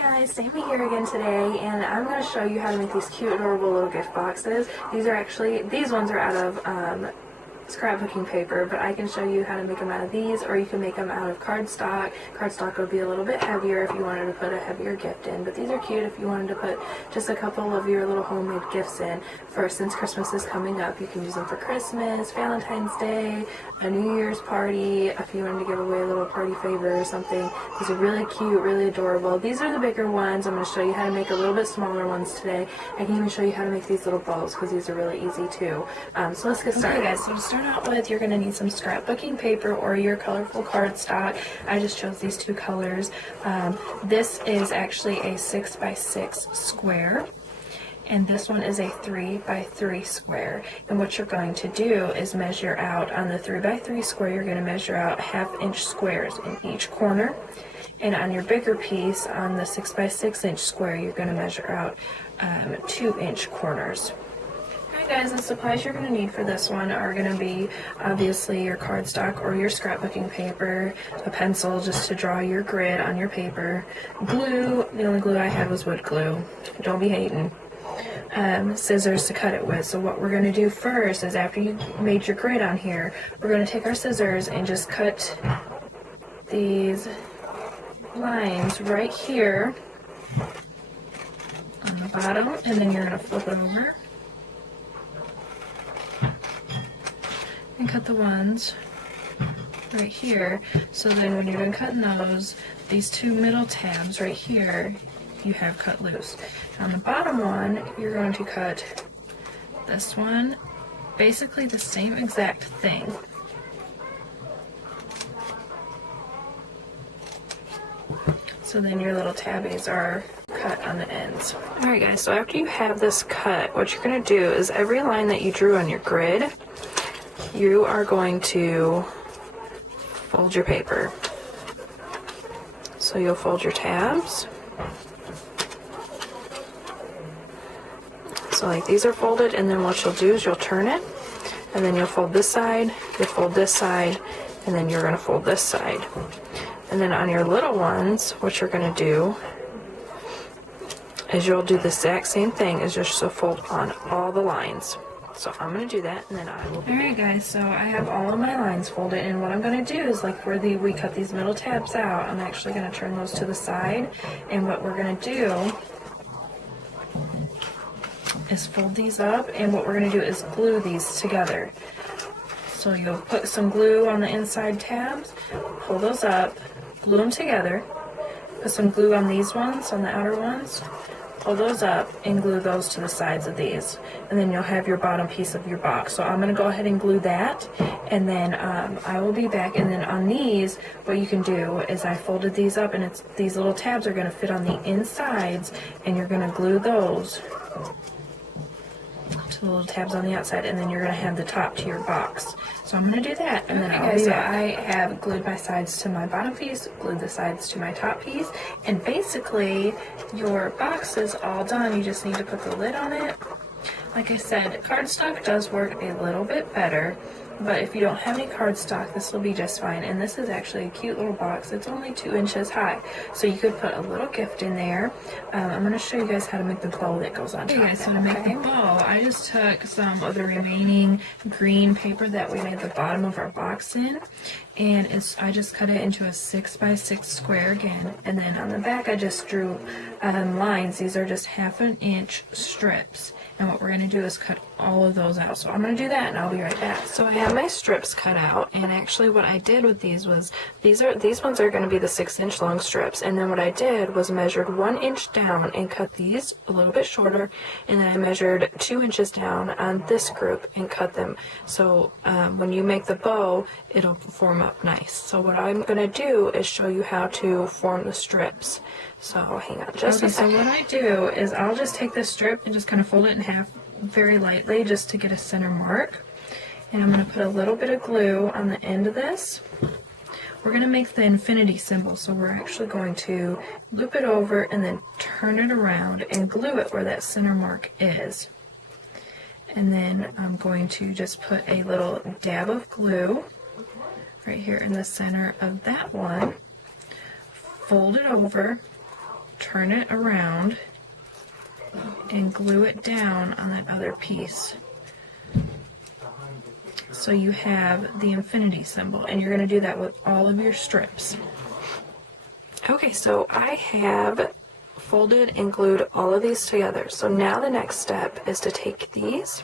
Guys, Sammy here again today, and I'm going to show you how to make these cute, adorable little gift boxes. These ones are out of scrapbooking paper, but I can show you how to make them out of these, or you can make them out of cardstock. Cardstock would be a little bit heavier if you wanted to put a heavier gift in, but these are cute if you wanted to put just a couple of your little homemade gifts in. Since Christmas is coming up, you can use them for Christmas, Valentine's Day, a New Year's party, if you wanted to give away a little party favor or something. These are really cute, really adorable. These are the bigger ones. I'm going to show you how to make a little bit smaller ones today. I can even show you how to make these little bows because these are really easy too. So let's get started. Okay guys, so to start out with, you're going to need some scrapbooking paper or your colorful cardstock. I just chose these two colors. This is actually a 6x6 square, and this one is a 3x3 square. And what you're going to do is measure out on the 3x3 square, you're going to measure out 1/2 inch squares in each corner. And on your bigger piece, on the 6x6 inch square, you're going to measure out 2-inch corners. Guys, the supplies you're going to need for this one are going to be obviously your cardstock or your scrapbooking paper, a pencil just to draw your grid on your paper, glue, the only glue I had was wood glue, don't be hating, scissors to cut it with. So what we're going to do first is, after you made your grid on here, we're going to take our scissors and just cut these lines right here on the bottom, and then you're going to flip it over and cut the ones right here. So then when you're done cutting those, these two middle tabs right here, you have cut loose. On the bottom one, you're going to cut this one, basically the same exact thing. So then your little tabbies are cut on the ends. Alright guys, so after you have this cut, what you're going to do is every line that you drew on your grid, you are going to fold your paper. So you'll fold your tabs. So like these are folded, and then what you'll do is you'll turn it, and then you'll fold this side, you'll fold this side, and then you're going to fold this side. And then on your little ones, what you're going to do is you'll do the exact same thing, is just to fold on all the lines. So I'm going to do that, and then I will be Alright guys, so I have all of my lines folded, and what I'm going to do is, like where we cut these middle tabs out, I'm actually going to turn those to the side, and what we're going to do is fold these up, and what we're going to do is glue these together. So you'll put some glue on the inside tabs, pull those up, glue them together, put some glue on these ones, on the outer ones, pull those up and glue those to the sides of these, and then you'll have your bottom piece of your box. So I'm going to go ahead and glue that, and then I will be back. And then on these, what you can do is, I folded these up, and these little tabs are going to fit on the insides, and you're going to glue those to the little tabs on the outside, and then you're going to have the top to your box. So I'm going to do that, and then I'll be back. I have glued my sides to my bottom piece, glued the sides to my top piece, and basically your box is all done. You just need to put the lid on it. Like I said, cardstock does work a little bit better, but if you don't have any cardstock, this will be just fine. And this is actually a cute little box. It's only 2 inches high, so you could put a little gift in there. I'm going to show you guys how to make the bow that goes on top. Okay guys, so to make the bow, I just took some of the remaining green paper that we made the bottom of our box in, and I just cut it into a 6x6 square again. And then on the back, I just drew lines. These are just 1/2 inch strips. And what we're going to do is cut all of those out. So I'm going to do that, and I'll be right back. So I have my strips cut out, and actually what I did with these was, these ones are going to be the 6-inch long strips. And then what I did was measured 1 inch down and cut these a little bit shorter, and then I measured 2 inches down on this group and cut them. So when you make the bow, it'll form up nice. So what I'm going to do is show you how to form the strips. So hang on just a second. So what I do is I'll just take this strip and just kind of fold it in half very lightly, just to get a center mark. And I'm going to put a little bit of glue on the end of this. We're going to make the infinity symbol, so we're actually going to loop it over and then turn it around and glue it where that center mark is. And then I'm going to just put a little dab of glue right here in the center of that one, fold it over, turn it around and glue it down on that other piece. So you have the infinity symbol, and you're going to do that with all of your strips. Okay, so I have folded and glued all of these together. So now the next step is to take these,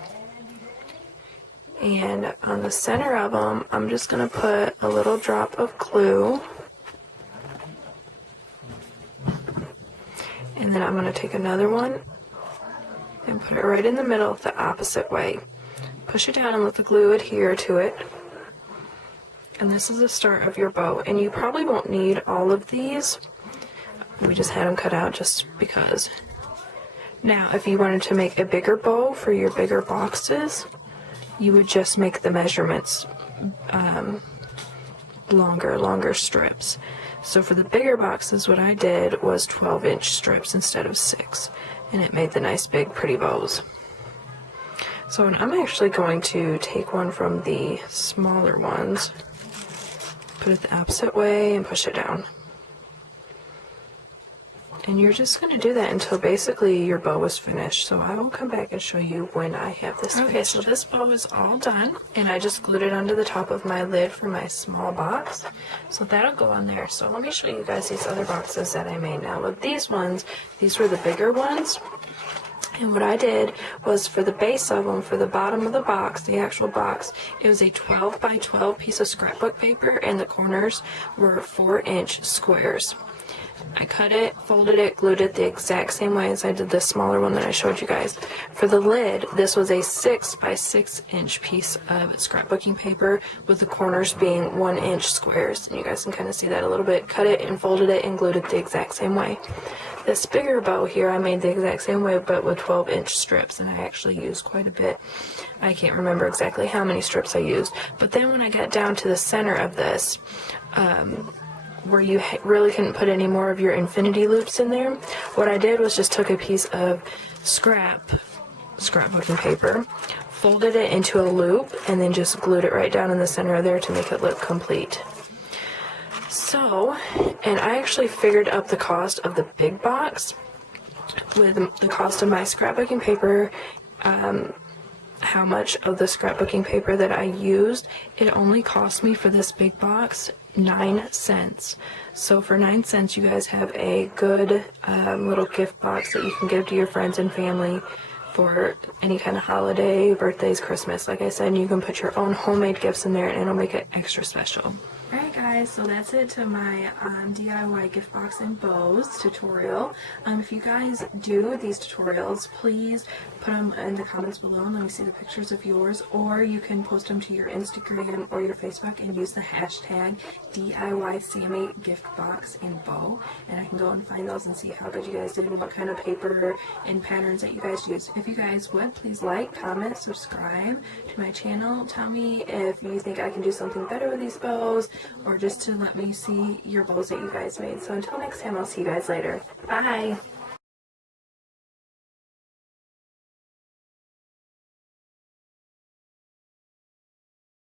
and on the center of them, I'm just going to put a little drop of glue. And then I'm going to take another one and put it right in the middle the opposite way. Push it down and let the glue adhere to it. And this is the start of your bow. And you probably won't need all of these. We just had them cut out just because. Now, if you wanted to make a bigger bow for your bigger boxes, you would just make the measurements longer strips. So for the bigger boxes, what I did was 12-inch strips instead of 6, and it made the nice big pretty bows. So I'm actually going to take one from the smaller ones, put it the opposite way, and push it down. And you're just going to do that until basically your bow is finished. So I will come back and show you when I have this finished. Okay, so this bow is all done, and I just glued it onto the top of my lid for my small box. So that'll go on there. So let me show you guys these other boxes that I made now. With these ones, these were the bigger ones. And what I did was for the base of them, for the bottom of the box, the actual box, it was a 12 by 12 piece of scrapbook paper, and the corners were 4-inch squares. I cut it, folded it, glued it the exact same way as I did the smaller one that I showed you guys. For the lid, this was a 6 by 6-inch piece of scrapbooking paper with the corners being 1-inch squares. And you guys can kind of see that a little bit. Cut it and folded it and glued it the exact same way. This bigger bow here I made the exact same way but with 12-inch strips, and I actually used quite a bit. I can't remember exactly how many strips I used. But then when I got down to the center of this, where you really couldn't put any more of your infinity loops in there, what I did was just took a piece of scrapbooking paper, folded it into a loop, and then just glued it right down in the center of there to make it look complete. So, and I actually figured up the cost of the big box with the cost of my scrapbooking paper, how much of the scrapbooking paper that I used. It only cost me for this big box 9 cents. So for 9 cents, you guys have a good little gift box that you can give to your friends and family for any kind of holiday, birthdays, Christmas. Like I said, you can put your own homemade gifts in there and it'll make it extra special. Alright guys, so that's it to my DIY gift box and bows tutorial. If you guys do these tutorials, please put them in the comments below and let me see the pictures of yours, or you can post them to your Instagram or your Facebook and use the hashtag DIYCMA gift box and bow, and I can go and find those and see how good you guys did and what kind of paper and patterns that you guys use. If you guys would, please like, comment, subscribe to my channel. Tell me if you think I can do something better with these bows, or just to let me see your bows that you guys made. So until next time, I'll see you guys later. Bye!